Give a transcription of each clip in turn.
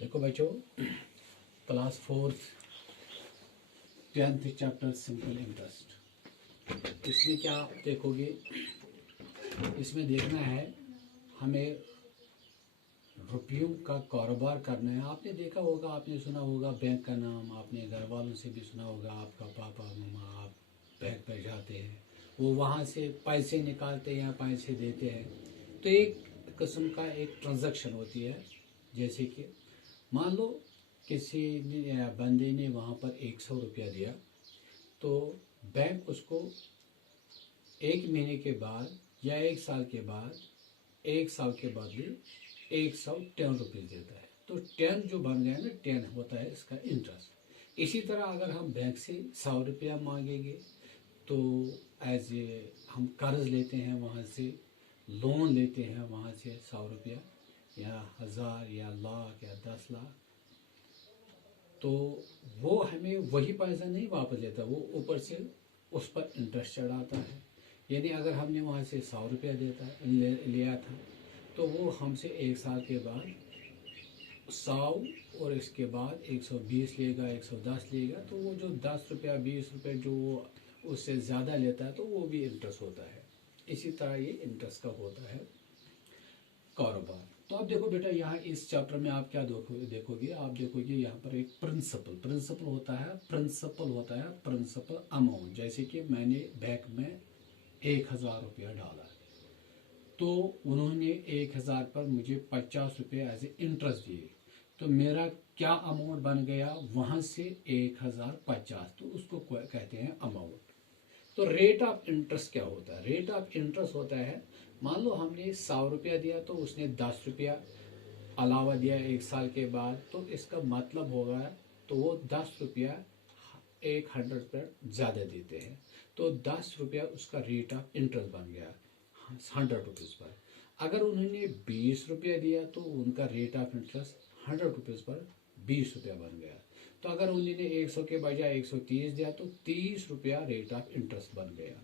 देखो बच्चों, class fourth 10th chapter simple interest. इसमें क्या आप देखोगे, इसमें देखना है हमें रुपयों का कारोबार करना है। आपने देखा होगा, आपने सुना होगा बैंक का नाम, आपने घर वालों से भी सुना होगा, आपका पापा मम्मा आप बैंक पर जाते हैं, वो वहाँ से पैसे निकालते हैं या पैसे देते हैं। तो एक किस्म का एक ट्रांजैक्शन होती है। जैसे कि मान लो किसी ने या बंदे ने वहाँ पर 100 रुपया दिया, तो बैंक उसको 1 महीने के बाद या 1 साल के बाद 1 साल के बाद भी 110 रुपीज़ देता है। तो 10 जो बन गया ना, 10 होता है इसका इंटरेस्ट। इसी तरह अगर हम बैंक से 100 रुपया मांगेंगे तो एज ए हम कर्ज लेते हैं, वहाँ से लोन लेते हैं, वहाँ से 100 रुपया या 1000 या लाख या 10 लाख, तो वो हमें वही पैसा नहीं वापस देता, वो ऊपर से उस पर इंटरेस्ट चढ़ाता है। यानी अगर हमने वहाँ से 100 रुपया लिया था, तो वो हमसे 1 साल के बाद 100 और इसके बाद 120 लेगा, 110 लेगा, तो वो जो 10 रुपया 20 रुपये जो वो उससे ज़्यादा लेता है, तो वो भी इंटरेस्ट होता है। इसी तरह ये इंटरेस्ट का होता है कारोबार। तो आप देखो बेटा, यहाँ इस चैप्टर में आप क्या देखोगे, आप देखोगे यहाँ पर एक प्रिंसिपल होता है, प्रिंसिपल अमाउंट। जैसे कि मैंने बैंक में 1000 रुपया डाला, तो उन्होंने 1000 पर मुझे 50 रुपये एज ए इंटरेस्ट दिए, तो मेरा क्या अमाउंट बन गया वहाँ से 1050, तो उसको कहते हैं अमाउंट। तो रेट ऑफ इंटरेस्ट क्या होता है? रेट ऑफ इंटरेस्ट होता है, मान लो हमने 100 रुपया दिया, तो उसने 10 रुपया अलावा दिया 1 साल के बाद, तो इसका मतलब होगा तो वो 10 रुपया 100 ज़्यादा देते हैं, तो 10 रुपया उसका रेट ऑफ इंटरेस्ट बन गया 100 रुपीज़ पर। अगर उन्होंने 20 रुपया दिया, तो उनका रेट ऑफ इंटरेस्ट 100 रुपीज़ पर 20 रुपया बन गया। तो अगर उन्होंने 100 के बजाय 130 दिया, तो 30 रुपया रेट ऑफ इंटरेस्ट बन गया।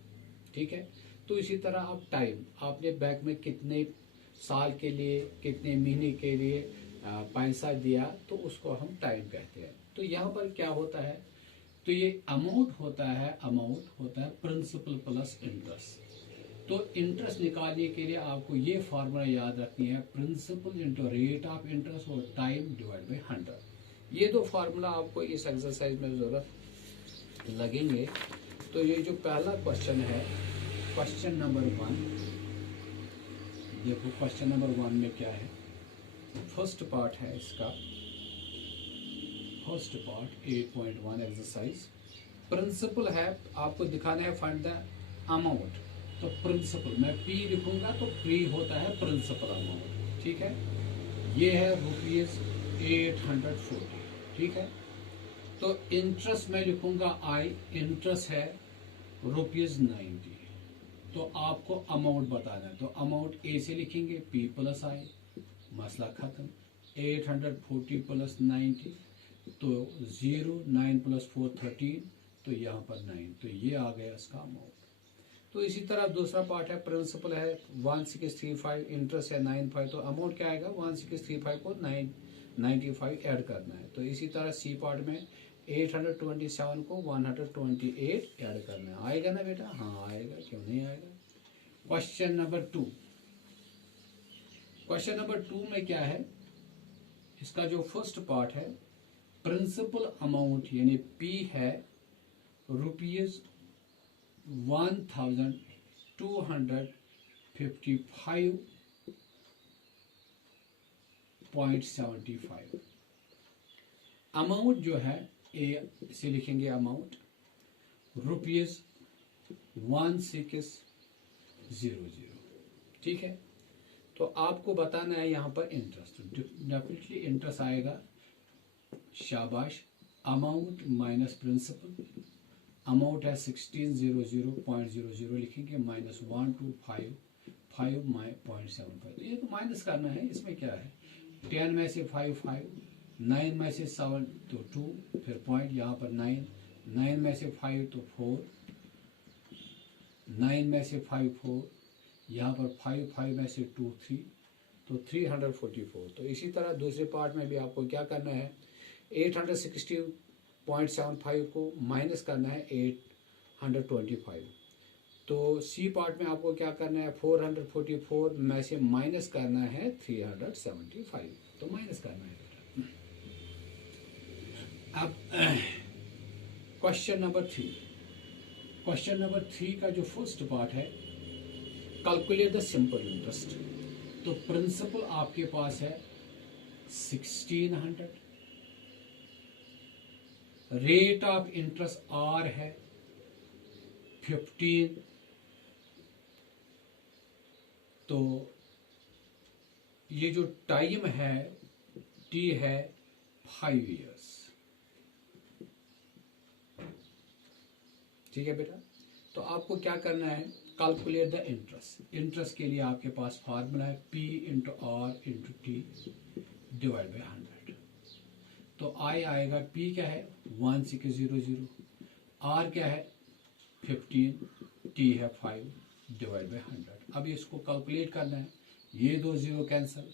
ठीक है। तो इसी तरह अब टाइम, आपने बैंक में कितने साल के लिए, कितने महीने के लिए पैसा दिया, तो उसको हम टाइम कहते हैं। तो यहाँ पर क्या होता है, तो ये अमाउंट होता है प्रिंसिपल प्लस इंटरेस्ट। तो इंटरेस्ट निकालने के लिए आपको ये फार्मूला याद रखनी है, principal into rate of interest और टाइम डिवाइड बाई 100। ये दो फार्मूला आपको इस एक्सरसाइज में ज़रूरत लगेंगे। तो ये जो पहला क्वेश्चन है, क्वेश्चन नंबर 1, देखो क्वेश्चन नंबर 1 में क्या है। फर्स्ट पार्ट है इसका, फर्स्ट पार्ट 8.1 एक्सरसाइज। प्रिंसिपल है, आपको दिखाना है फाइंड द अमाउंट। तो प्रिंसिपल मैं पी लिखूंगा, तो पी होता है प्रिंसिपल अमाउंट। ठीक है, ये है ₹840। ठीक है, तो इंटरेस्ट मैं लिखूंगा आई, इंटरेस्ट है ₹90। तो आपको अमाउंट बताना है, तो अमाउंट ए से लिखेंगे पी प्लस आई, मसला खत्म। 840 प्लस 90, तो 0, 9 प्लस 4 13, तो यहाँ पर 9, तो ये आ गया इसका अमाउंट। तो इसी तरह दूसरा पार्ट है, प्रिंसिपल है 1635, इंटरेस्ट है 95, तो अमाउंट क्या आएगा 1635 को 995 ऐड करना है। तो इसी तरह सी पार्ट में 827 को 128 ऐड करना है। आएगा ना बेटा? हाँ आएगा, क्यों नहीं आएगा। क्वेश्चन नंबर 2, क्वेश्चन नंबर 2 में क्या है, इसका जो फर्स्ट पार्ट है, प्रिंसिपल अमाउंट यानी पी है ₹1255.75। अमाउंट जो है ए से लिखेंगे अमाउंट ₹1600। ठीक है, तो आपको बताना है यहाँ पर इंटरेस्ट, डेफिनेटली इंटरेस्ट आएगा। शाबाश, अमाउंट माइनस प्रिंसिपल, अमाउंट है 1600.00 लिखेंगे, माइनस 1255.75। तो ये तो माइनस करना है, इसमें क्या है, 10 में से 5 5, 9 में से 7 तो 2, फिर पॉइंट यहाँ पर 9, 9 में से 5 तो 4, 9 में से 5 4, यहाँ पर 5 5 में से 2 3, तो तो 344। तो इसी तरह दूसरे पार्ट में भी आपको क्या करना है, 860.75 को माइनस करना है 825। तो सी पार्ट में आपको क्या करना है, 444 में से माइनस करना है 375, तो माइनस करना है बेटा। अब क्वेश्चन नंबर 3, क्वेश्चन नंबर 3 का जो फर्स्ट पार्ट है, कैलकुलेट द सिंपल इंटरेस्ट। तो प्रिंसिपल आपके पास है 1600, रेट ऑफ इंटरेस्ट आर है 15, तो ये जो टाइम है टी है 5 इयर्स। ठीक है बेटा, तो आपको क्या करना है, कैलकुलेट द इंटरेस्ट। इंटरेस्ट के लिए आपके पास फार्मूला है P into R into T divide by 100। तो आई आएगा, P क्या है 1600, R क्या है 15, T है 5 डिवाइड बाई 100। अब इसको कैलकुलेट करना है, ये दो जीरो कैंसिल,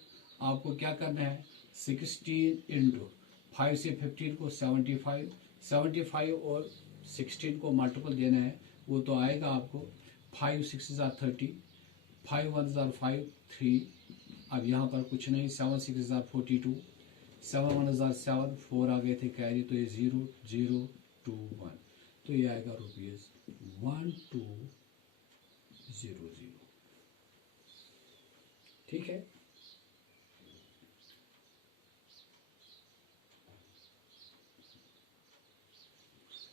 आपको क्या करना है 16 इंटू 5 से 15 को 75 और 16 को मल्टीपल देना है, वो तो आएगा आपको 5 6 30, 5 1 5 3। अब यहाँ पर कुछ नहीं, 7 6 42, 7 1 7, 4 आ गए थे कैरी, तो ये 0 0 2 1, तो ये आएगा ₹1200। ठीक है,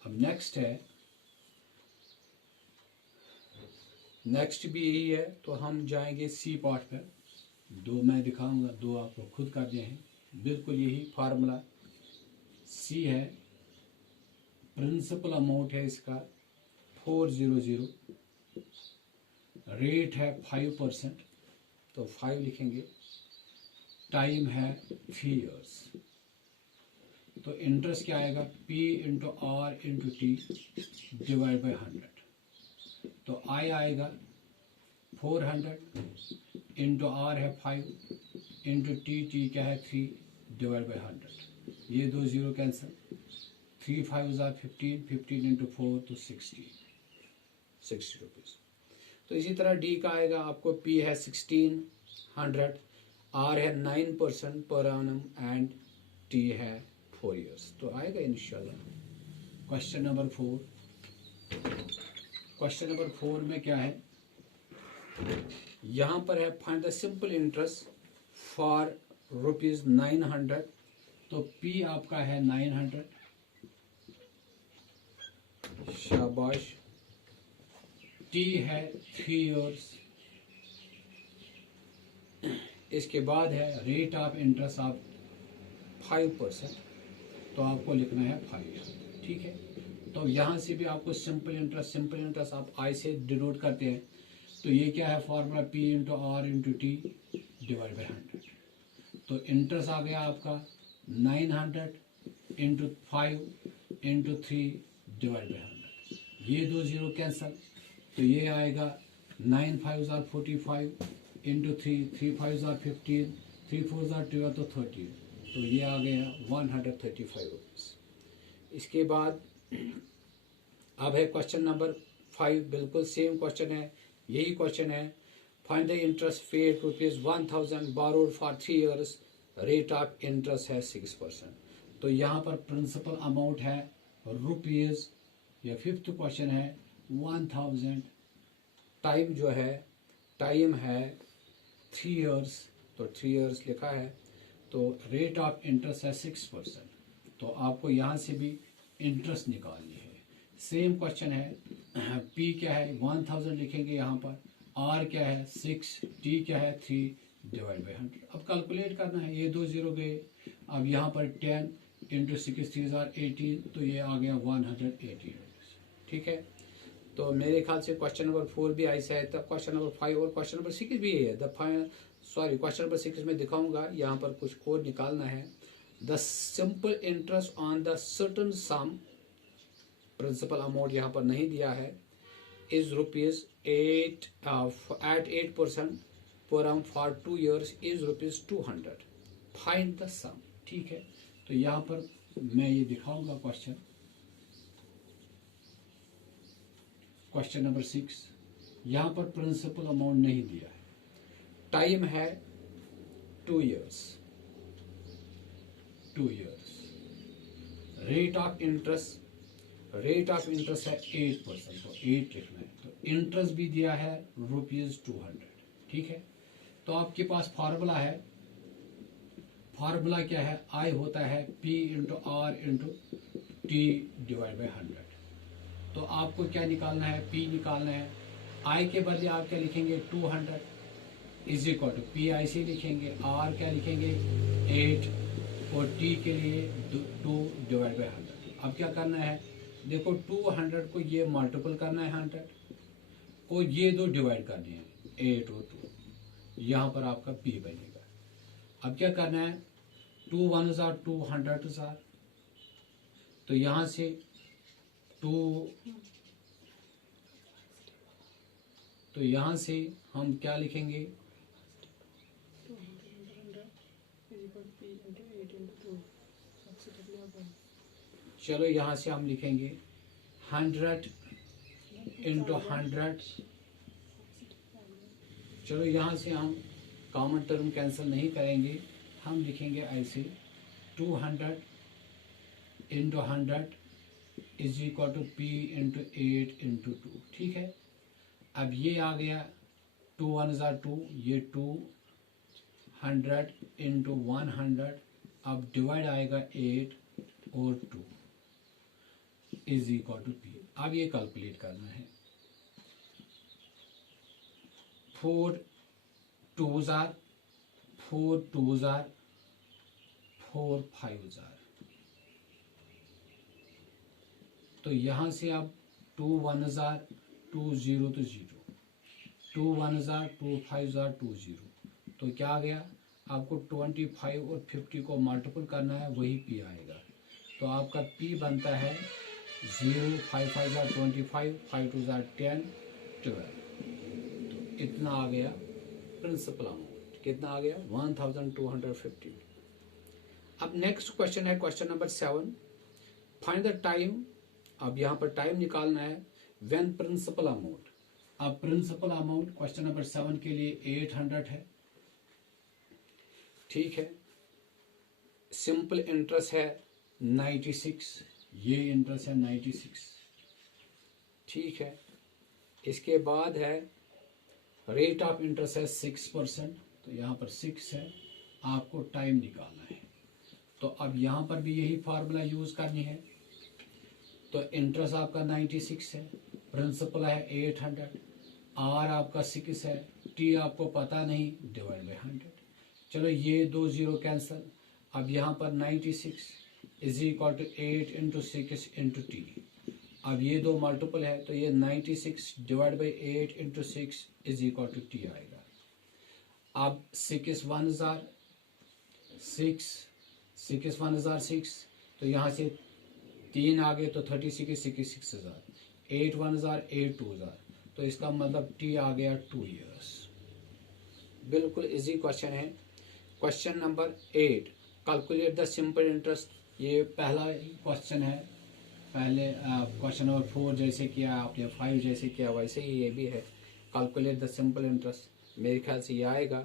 अब नेक्स्ट है, नेक्स्ट भी यही है, तो हम जाएंगे सी पार्ट पर। दो मैं दिखाऊंगा, दो आप लोग खुद करते हैं, बिल्कुल यही फार्मूला। सी है, प्रिंसिपल अमाउंट है इसका 400, रेट है 5%, तो 5 लिखेंगे, टाइम है 3 इयर्स। तो इंटरेस्ट क्या आएगा, P into R into T divide by 100। तो आई आएगा 400 इंटू आर है 5 इंटू टी क्या है 3 डिवाइड बाई 100। ये दो जीरो कैंसिल, 3 5 15, 15 इंटू 4 तो 60 रुपीज़। तो इसी तरह डी का आएगा, आपको P है 1600, आर है 9% पर एनम एंड टी है 4 इयर्स। तो आएगा इंशाल्लाह। क्वेश्चन नंबर 4, क्वेश्चन नंबर 4 में क्या है, यहाँ पर है find the simple interest for ₹900। तो P आपका है 900, शाबाश। T है 3 इयर्स। इसके बाद है रेट ऑफ इंटरेस्ट ऑफ 5%, तो आपको लिखना है 5। ठीक है, तो यहाँ से भी आपको सिंपल इंटरेस्ट आप आई से डिनोट करते हैं, तो ये क्या है formula, P into R into T divide by 100। तो इंटरेस्ट आ गया आपका 900 इंटू 5 इंटू 3 डिवाइड बाई 100। ये दो जीरो कैंसल, तो ये आएगा 9 5 45 इंटू 3, 3 5 15, 3 4 12 तो 30, तो ये आ गया 135 रुपीज़। इसके बाद अब है क्वेश्चन नंबर 5, बिल्कुल सेम क्वेश्चन है, यही क्वेश्चन है, find the interest paid ₹1000 borrowed for 3 years, rate of interest है 6%। तो यहाँ पर प्रिंसिपल अमाउंट है रुपीज़, या फिफ्थ क्वेश्चन है 1000, टाइम जो है टाइम है 3 इयर्स, तो 3 इयर्स लिखा है, तो रेट ऑफ इंटरेस्ट है 6%। तो आपको यहाँ से भी इंटरेस्ट निकालनी है। सेम क्वेश्चन है, P क्या है 1000 लिखेंगे यहाँ पर, R क्या है 6, T क्या है 3 डिवाइड बाई 100। अब कैलकुलेट करना है, ये दो जीरो गए, अब यहाँ पर 10 इंटू 6 3018, तो ये आ गया 180। ठीक है, तो मेरे ख्याल से क्वेश्चन नंबर 4 भी ऐसा है, तब क्वेश्चन नंबर 5 और क्वेश्चन नंबर 6 भी है। क्वेश्चन नंबर 6 में दिखाऊंगा, यहाँ पर कुछ कोड निकालना है। The simple interest on the certain sum, principal amount यहाँ पर नहीं दिया है, is ₹8 at 8%, for 2 years is ₹200, find the sum. ठीक है, तो यहाँ पर मैं ये दिखाऊंगा क्वेश्चन नंबर 6। यहाँ पर प्रिंसिपल अमाउंट नहीं दिया है, टाइम है 2 years, रेट ऑफ इंटरेस्ट है 8%, तो 8 लिखना है। तो इंटरेस्ट भी दिया है ₹200। ठीक है, तो आपके पास फार्मूला क्या है, आई होता है P into R into T divide by 100। तो आपको क्या निकालना है, P निकालना है। I के बदले आप क्या लिखेंगे, 200 इज इक्वल टू PIC लिखेंगे, R क्या लिखेंगे 8 और T के लिए 2 डिवाइड बाई 100। अब क्या करना है, देखो 200 को ये मल्टीपल करना है 100 को, ये 2 डिवाइड करने हैं 8 और 2, यहाँ पर आपका P बनेगा। अब क्या करना है, 2 1s are 2, 100s are, तो यहाँ से 2, तो यहाँ से हम क्या लिखेंगे, चलो यहाँ से हम लिखेंगे 100 इंटू 100। चलो यहाँ से हम कॉमन टर्म कैंसिल नहीं करेंगे, हम लिखेंगे ऐसे 200 into 100 is equal to P into 8 into 2। ठीक है, अब ये आ गया 2 1s are 2, ये 200 इंटू 100, अब डिवाइड आएगा 8 और 2 इज इक्वल टू P। अब ये कैलकुलेट करना है, 4 2s are 4 2s are 4 5s are, तो यहां से अब 2 1s are 2 0 तो 0, 2 1s are 2 5s are 2 0, तो क्या आ गया, आपको 25 और 50 को मल्टीपल करना है, वही P आएगा। तो आपका P बनता है 0 5 5s are 25, 5 2s are 10 12, तो इतना आ गया प्रिंसिपल अमाउंट। कितना आ गया, 1250। अब नेक्स्ट क्वेश्चन है question number 7, find the time. अब यहाँ पर टाइम निकालना है व्हेन प्रिंसिपल अमाउंट। अब प्रिंसिपल अमाउंट क्वेश्चन नंबर 7 के लिए 800 है। ठीक है, सिंपल इंटरेस्ट है 96, ये इंटरेस्ट है 96। ठीक है, इसके बाद है रेट ऑफ इंटरेस्ट है 6%, तो यहाँ पर 6 है। आपको टाइम निकालना है, तो अब यहाँ पर भी यही फार्मूला यूज करनी है। तो इंटरेस्ट आपका 96 है, प्रिंसिपल है 800, आर आपका 6 है, टी आपको पता नहीं, डिवाइड बाई 100। चलो ये 2 0 कैंसल। अब यहाँ पर 96 is equal to 8 into 6 into T. अब ये 2 मल्टीपल है, तो ये 96 divide by 8 into 6 is equal to T आएगा। अब 6 1s are 6, 6 1s are 6, तो यहाँ से 3 आ गए, तो 36 6 8 1s are 8 2s are, तो इसका मतलब टी आ गया 2 years। बिल्कुल इजी क्वेश्चन है। Question number 8, calculate the simple interest. ये पहला क्वेश्चन है, पहले क्वेश्चन नंबर 4 जैसे किया आपने, 5 जैसे किया, वैसे ही ये भी है, कैलकुलेट द सिंपल इंटरेस्ट। मेरे ख्याल से ये आएगा।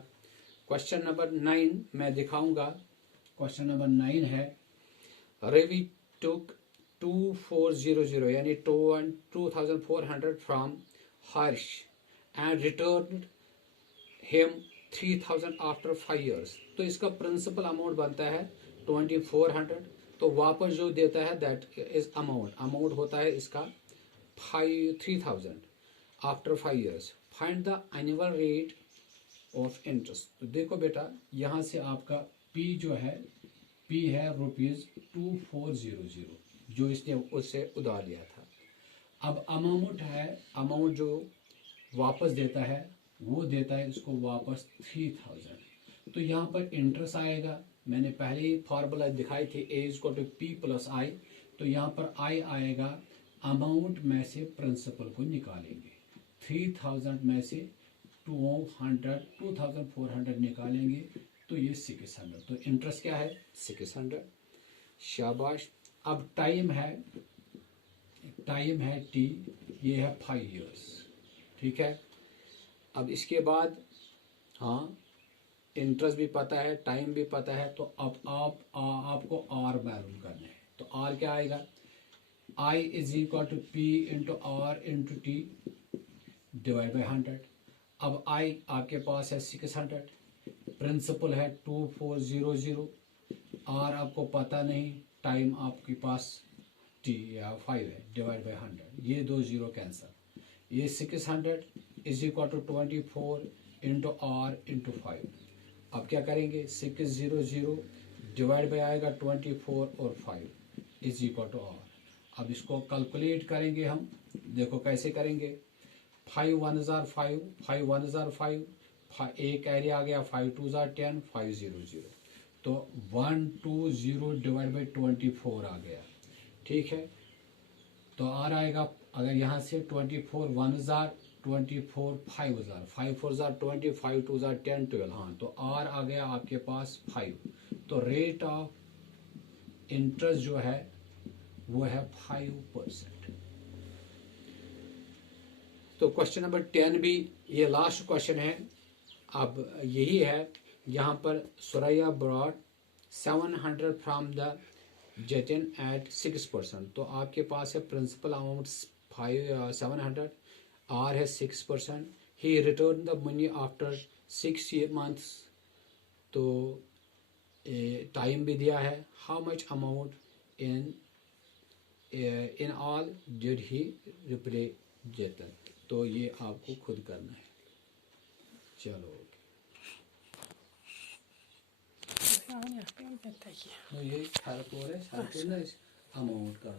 क्वेश्चन नंबर 9 मैं दिखाऊंगा। क्वेश्चन नंबर 9 है, रवि टुक 2400 यानी 2400 from Harsh and return him 3000 after 5 years। तो इसका प्रिंसिपल अमाउंट बनता है 2400, तो वापस जो देता है दैट इज अमाउंट होता है इसका 3000 after 5 years। Find the annual rate of interest. तो देखो बेटा, यहाँ से आपका P जो है, P है ₹2400 जो इसने उससे उधार लिया था। अब अमाउंट है, अमाउंट जो वापस देता है वो देता है इसको वापस 3000। तो यहाँ पर इंटरेस्ट आएगा, मैंने पहले ही फार्मूला दिखाई थी, A equal to P plus I। तो यहाँ पर I आएगा, अमाउंट में से प्रिंसिपल को निकालेंगे, 3000 में से 2400 निकालेंगे तो ये 600। तो इंटरेस्ट क्या है 600। शाबाश। अब टाइम है टी, ये है 5 years। ठीक है। अब इसके बाद हाँ इंटरेस्ट भी पता है, टाइम भी पता है, तो अब आपको आर मालूम करना है। तो आर क्या आएगा, I is equal to P into R into T divide by 100। अब आई आपके पास है 600, प्रिंसिपल है 2400, आर आपको पता नहीं, टाइम आपके पास टी या 5 है, डिवाइड बाई 100। ये 2 जीरो कैंसर। ये 600 is equal to 24 into R into 5। अब क्या करेंगे, 600 डिवाइड बाई आएगा 24 और 5 इज इक्वल टू आर। अब इसको कैलकुलेट करेंगे हम, देखो कैसे करेंगे। 5 1 जार 5, 5 1 जार 5, एक कैरी आ गया, 5 2 जार 10, 500। तो 120 डिवाइड बाई 24 आ गया। ठीक है। तो आर आएगा, अगर यहाँ से 24 1 जार 24 5 जार 5 4 जार 20, 5 2 जार 10 12। हाँ, तो आर आ गया आपके पास 5। तो रेट ऑफ इंटरेस्ट जो है वो है 5%। तो क्वेश्चन नंबर 10 भी ये लास्ट क्वेश्चन है। अब यही है, यहाँ पर Suraiya borrowed 700 from the Jetan at 6%। तो आपके पास है प्रिंसिपल अमाउंट 700, आर है 6%, he return the money after 6 months। तो टाइम भी दिया है, how much amount in all did he repay Jetan. तो ये आपको खुद करना है। चलो तो ये फर्क हो रहा है अमाउंट का।